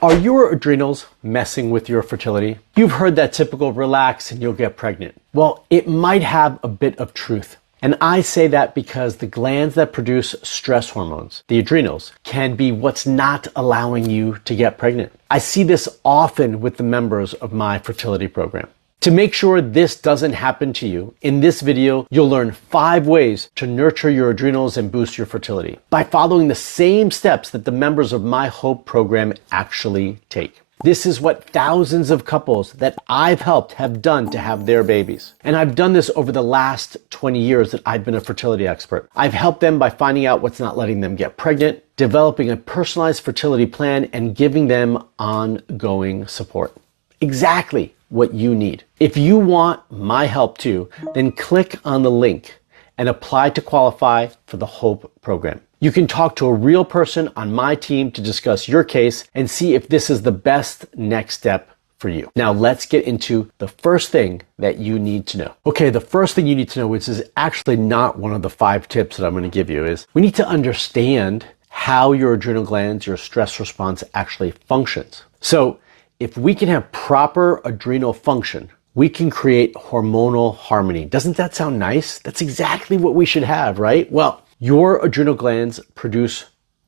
Are your adrenals messing with your fertility? You've heard that typical relax and you'll get pregnant. Well, it might have a bit of truth. And I say that because the glands that produce stress hormones, the adrenals, can be what's not allowing you to get pregnant. I see this often with the members of my fertility program. To make sure this doesn't happen to you, in this video, you'll learn 5 ways to nurture your adrenals and boost your fertility by following the same steps that the members of my Hope program actually take. This is what thousands of couples that I've helped have done to have their babies. And I've done this over the last 20 years that I've been a fertility expert. I've helped them by finding out what's not letting them get pregnant, developing a personalized fertility plan, and giving them ongoing support. Exactly what you need. If you want my help too, then click on the link and apply to qualify for the Hope program. You can talk to a real person on my team to discuss your case and see if this is the best next step for you. Now let's get into the first thing that you need to know. Okay, the first thing you need to know, which is actually not one of the 5 tips that I'm going to give you, is we need to understand how your adrenal glands, your stress response actually functions. So if we can have proper adrenal function, we can create hormonal harmony. Doesn't that sound nice? That's exactly what we should have, right? Well, your adrenal glands produce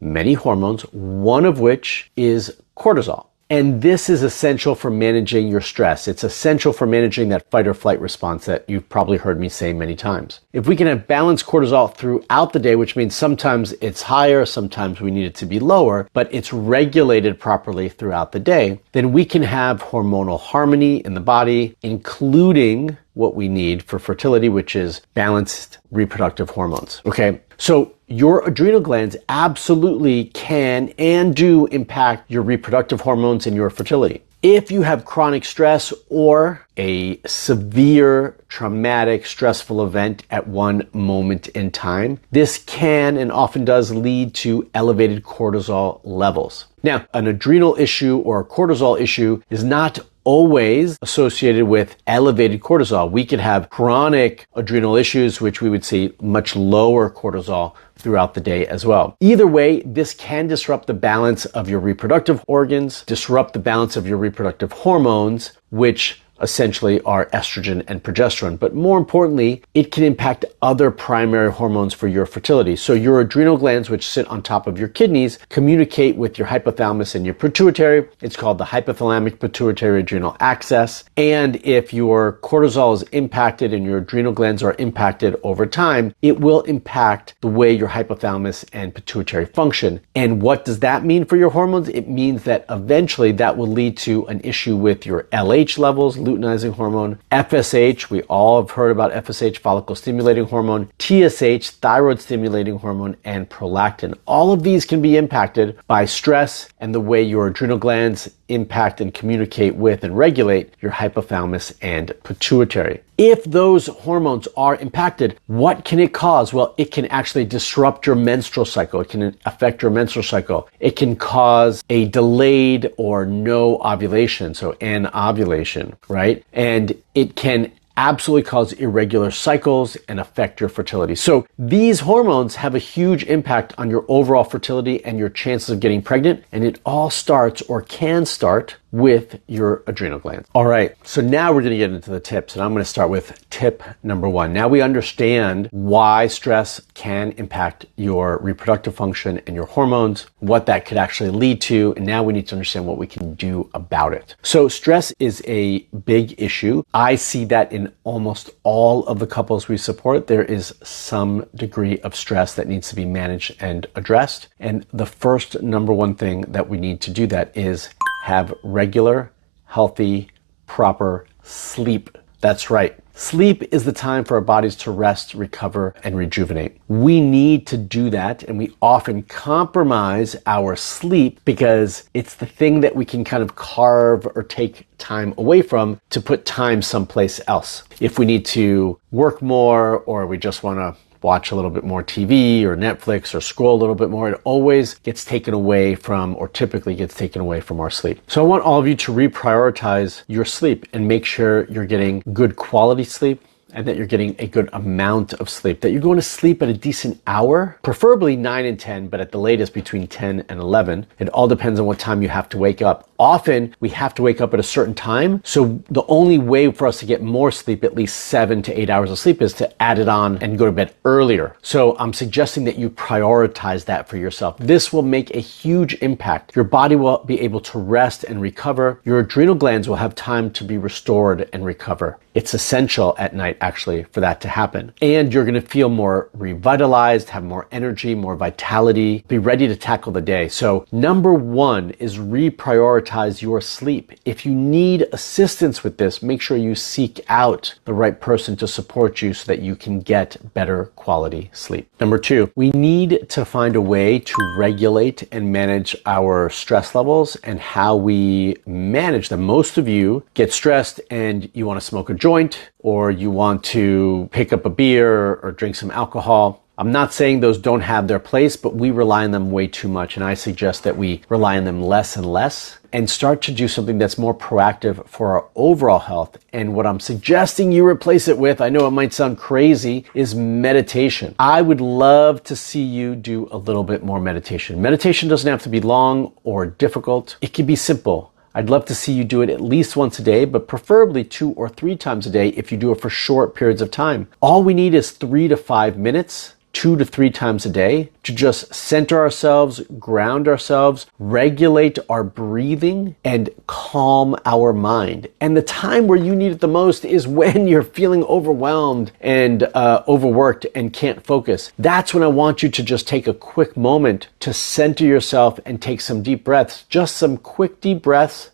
many hormones, one of which is cortisol. And this is essential for managing your stress. It's essential for managing that fight or flight response that you've probably heard me say many times. If we can have balanced cortisol throughout the day, which means sometimes it's higher, sometimes we need it to be lower, but it's regulated properly throughout the day, then we can have hormonal harmony in the body, including what we need for fertility, which is balanced reproductive hormones. Okay, so your adrenal glands absolutely can and do impact your reproductive hormones and your fertility. If you have chronic stress or a severe traumatic stressful event at one moment in time, this can and often does lead to elevated cortisol levels. Now, an adrenal issue or a cortisol issue is not always associated with elevated cortisol. We could have chronic adrenal issues, which we would see much lower cortisol throughout the day as well. Either way, this can disrupt the balance of your reproductive organs, disrupt the balance of your reproductive hormones, which essentially are estrogen and progesterone. But more importantly, it can impact other primary hormones for your fertility. So your adrenal glands, which sit on top of your kidneys, communicate with your hypothalamus and your pituitary. It's called the hypothalamic pituitary adrenal axis. And if your cortisol is impacted and your adrenal glands are impacted over time, it will impact the way your hypothalamus and pituitary function. And what does that mean for your hormones? It means that eventually that will lead to an issue with your LH levels, luteinizing hormone, FSH, we all have heard about FSH, follicle stimulating hormone, TSH, thyroid stimulating hormone, and prolactin. All of these can be impacted by stress and the way your adrenal glands impact and communicate with and regulate your hypothalamus and pituitary. If those hormones are impacted, what can it cause? Well, it can actually disrupt your menstrual cycle. It can affect your menstrual cycle. It can cause a delayed or no ovulation, so anovulation, right? And it can absolutely cause irregular cycles and affect your fertility. So these hormones have a huge impact on your overall fertility and your chances of getting pregnant. And it all starts or can start with your adrenal glands. All right, so now we're going to get into the tips, and I'm going to start with tip number 1. Now we understand why stress can impact your reproductive function and your hormones, what that could actually lead to, and now we need to understand what we can do about it. So stress is a big issue. I see that in almost all of the couples we support. There is some degree of stress that needs to be managed and addressed. And the first number 1 thing that we need to do that is have regular, healthy, proper sleep. That's right. Sleep is the time for our bodies to rest, recover, and rejuvenate. We need to do that, and we often compromise our sleep because it's the thing that we can kind of carve or take time away from to put time someplace else. If we need to work more, or we just want to watch a little bit more TV or Netflix or scroll a little bit more, it always gets taken away from, or typically gets taken away from, our sleep. So I want all of you to reprioritize your sleep and make sure you're getting good quality sleep and that you're getting a good amount of sleep, that you're going to sleep at a decent hour, preferably 9 and 10, but at the latest between 10 and 11. It all depends on what time you have to wake up. Often we have to wake up at a certain time, so the only way for us to get more sleep, at least 7 to 8 hours of sleep, is to add it on and go to bed earlier. So I'm suggesting that you prioritize that for yourself. This will make a huge impact. Your body will be able to rest and recover. Your adrenal glands will have time to be restored and recover. It's essential at night, actually, for that to happen. And you're going to feel more revitalized, have more energy, more vitality, be ready to tackle the day. So number one is reprioritize your sleep. If you need assistance with this, make sure you seek out the right person to support you so that you can get better quality sleep. Number two, we need to find a way to regulate and manage our stress levels and how we manage them. Most of you get stressed and you want to smoke a joint, or you want to pick up a beer or drink some alcohol. I'm not saying those don't have their place, but we rely on them way too much. And I suggest that we rely on them less and less and start to do something that's more proactive for our overall health. And what I'm suggesting you replace it with, I know it might sound crazy, is meditation. I would love to see you do a little bit more meditation. Meditation doesn't have to be long or difficult. It can be simple. I'd love to see you do it at least once a day, but preferably 2 or 3 times a day if you do it for short periods of time. All we need is 3 to 5 minutes, 2 to 3 times a day, to just center ourselves, ground ourselves, regulate our breathing, and calm our mind. And the time where you need it the most is when you're feeling overwhelmed and overworked and can't focus. That's when I want you to just take a quick moment to center yourself and take some deep breaths. Just some quick deep breaths.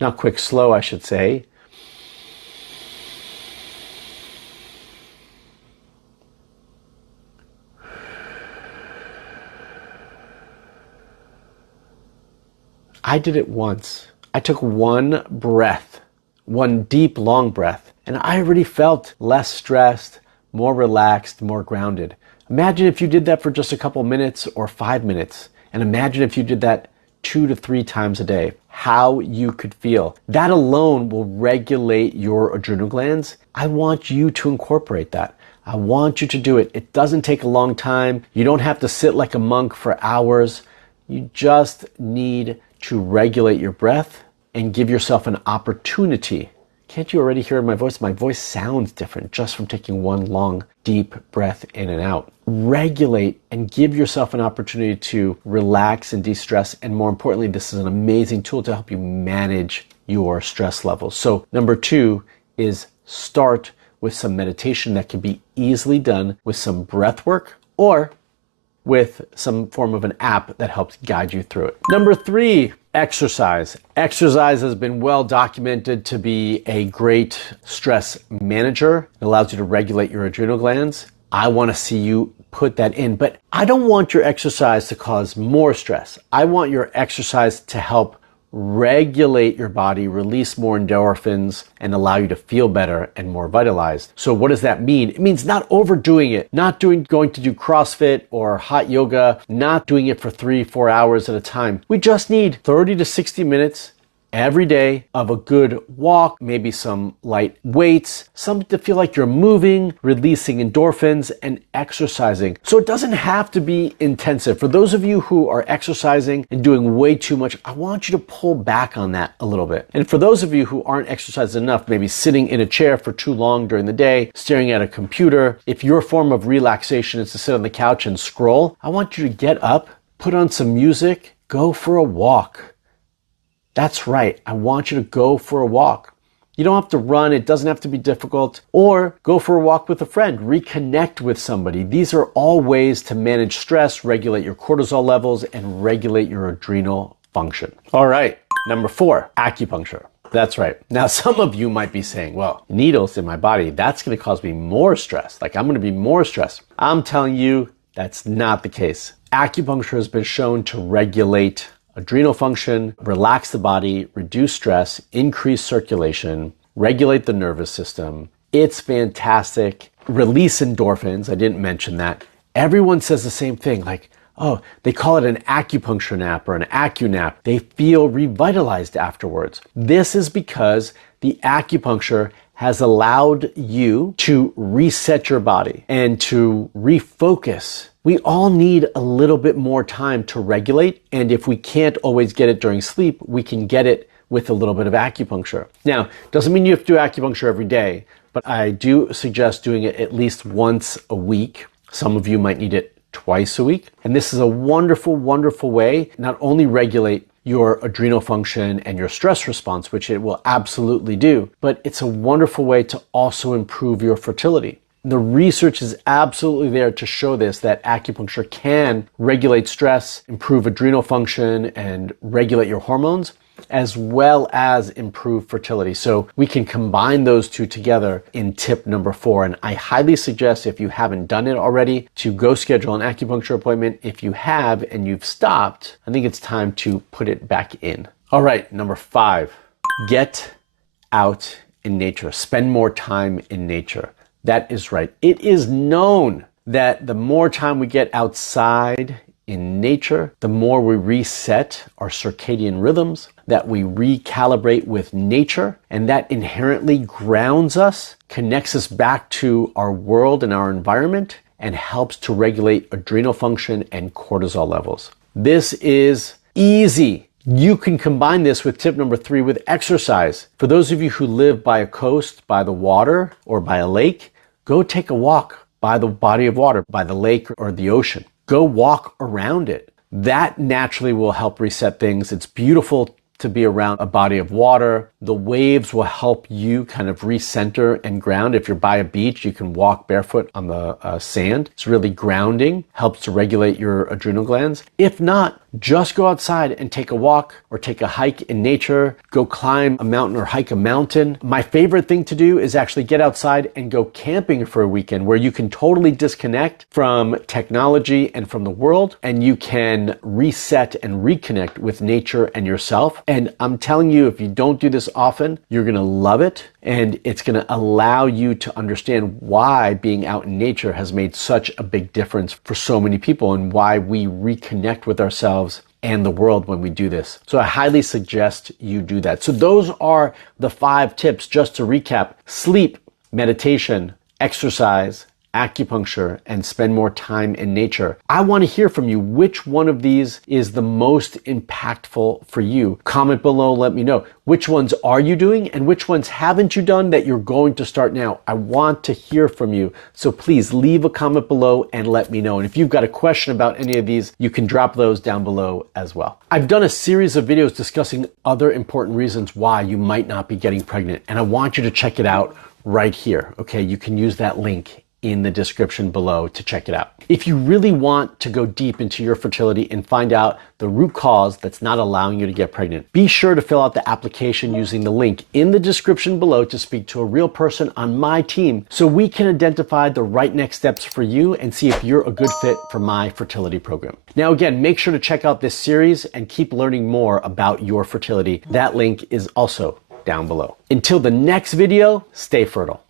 Not quick, slow, I should say. I did it once. I took one breath, one deep, long breath, and I already felt less stressed, more relaxed, more grounded. Imagine if you did that for just a couple minutes or 5 minutes, and imagine if you did that 2 to 3 times a day, how you could feel. That alone will regulate your adrenal glands. I want you to incorporate that. I want you to do it. It doesn't take a long time. You don't have to sit like a monk for hours. You just need to regulate your breath and give yourself an opportunity. Can't you already hear my voice? My voice sounds different just from taking one long, deep breath in and out. Regulate and give yourself an opportunity to relax and de-stress. And more importantly, this is an amazing tool to help you manage your stress levels. So number 2 is start with some meditation that can be easily done with some breath work or with some form of an app that helps guide you through it. Number 3, exercise. Exercise has been well documented to be a great stress manager. It allows you to regulate your adrenal glands. I want to see you put that in, but I don't want your exercise to cause more stress. I want your exercise to help regulate your body, release more endorphins, and allow you to feel better and more vitalized. So what does that mean? It means not overdoing it, not going to do CrossFit or hot yoga, not doing it for 3-4 hours at a time. We just need 30 to 60 minutes every day of a good walk, maybe some light weights, something to feel like you're moving, releasing endorphins, and exercising. So it doesn't have to be intensive. For those of you who are exercising and doing way too much, I want you to pull back on that a little bit. And for those of you who aren't exercising enough, maybe sitting in a chair for too long during the day, staring at a computer, if your form of relaxation is to sit on the couch and scroll, I want you to get up, put on some music, go for a walk. That's right. I want you to go for a walk. You don't have to run. It doesn't have to be difficult. Or go for a walk with a friend. Reconnect with somebody. These are all ways to manage stress, regulate your cortisol levels, and regulate your adrenal function. All right. Number 4, acupuncture. That's right. Now, some of you might be saying, well, needles in my body, that's going to cause me more stress. Like I'm going to be more stressed. I'm telling you, that's not the case. Acupuncture has been shown to regulate adrenal function, relax the body, reduce stress, increase circulation, regulate the nervous system. It's fantastic. Release endorphins. I didn't mention that. Everyone says the same thing, like, oh, they call it an acupuncture nap or an acu-nap. They feel revitalized afterwards. This is because the acupuncture has allowed you to reset your body and to refocus. We all need a little bit more time to regulate, and if we can't always get it during sleep, we can get it with a little bit of acupuncture. Now, doesn't mean you have to do acupuncture every day, but I do suggest doing it at least once a week. Some of you might need it twice a week. And this is a wonderful, wonderful way not only regulate your adrenal function and your stress response, which it will absolutely do, but it's a wonderful way to also improve your fertility. The research is absolutely there to show this, that acupuncture can regulate stress, improve adrenal function, and regulate your hormones, as well as improve fertility. So we can combine those two together in tip number 4. And I highly suggest, if you haven't done it already, to go schedule an acupuncture appointment. If you have and you've stopped, I think it's time to put it back in. All right, number 5, get out in nature. Spend more time in nature. That is right. It is known that the more time we get outside in nature, the more we reset our circadian rhythms, that we recalibrate with nature, and that inherently grounds us, connects us back to our world and our environment, and helps to regulate adrenal function and cortisol levels. This is easy. You can combine this with tip number 3 with exercise. For those of you who live by a coast, by the water, or by a lake, go take a walk by the body of water, by the lake or the ocean. Go walk around it. That naturally will help reset things. It's beautiful to be around a body of water. The waves will help you kind of recenter and ground. If you're by a beach, you can walk barefoot on the sand. It's really grounding, helps to regulate your adrenal glands. If not, just go outside and take a walk or take a hike in nature. Go climb a mountain or hike a mountain. My favorite thing to do is actually get outside and go camping for a weekend, where you can totally disconnect from technology and from the world, and you can reset and reconnect with nature and yourself. And I'm telling you, if you don't do this often, you're gonna love it, and it's gonna allow you to understand why being out in nature has made such a big difference for so many people, and why we reconnect with ourselves and the world when we do this. So I highly suggest you do that. So those are the 5 tips, just to recap: sleep, meditation, exercise, acupuncture, and spend more time in nature. I want to hear from you. Which one of these is the most impactful for you? Comment below, let me know. Which ones are you doing, and which ones haven't you done that you're going to start now? I want to hear from you. So please leave a comment below and let me know. And if you've got a question about any of these, you can drop those down below as well. I've done a series of videos discussing other important reasons why you might not be getting pregnant, and I want you to check it out right here. Okay, you can use that link in the description below to check it out. If you really want to go deep into your fertility and find out the root cause that's not allowing you to get pregnant, be sure to fill out the application using the link in the description below to speak to a real person on my team, so we can identify the right next steps for you and see if you're a good fit for my fertility program. Now, again, make sure to check out this series and keep learning more about your fertility. That link is also down below. Until the next video, stay fertile.